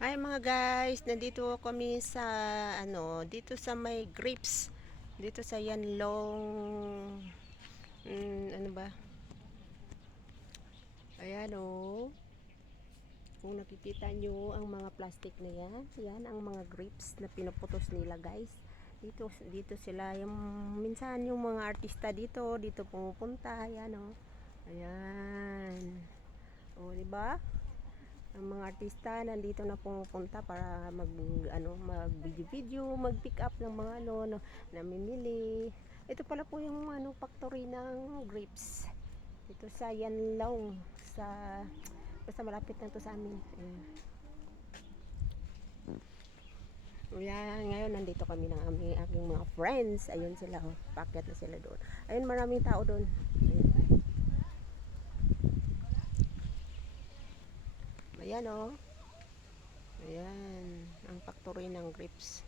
Hi mga guys, nandito kami sa dito sa may grapes. Dito sa Yanlong ano ba? Ayan oh. Kung nakikita nyo ang mga plastic na yan, yan ang mga grapes na pinuputos nila guys. Dito sila yung minsan yung mga artista dito pumupunta, ayan oh. Ayan. Oh, di ba? Ang mga artista nandito na pumupunta para mag video-video, mag-pick up ng mga namimili. Ito pala po yung factory ng grapes. Ito sa Yanlong, sa basta malapit na to sa amin. Ayan, ngayon nandito kami ng aking mga friends. Ayun sila, oh. Paakyat na sila doon. Ayun, maraming tao doon. Ayan, oh. Ayan, ang factory ng grapes.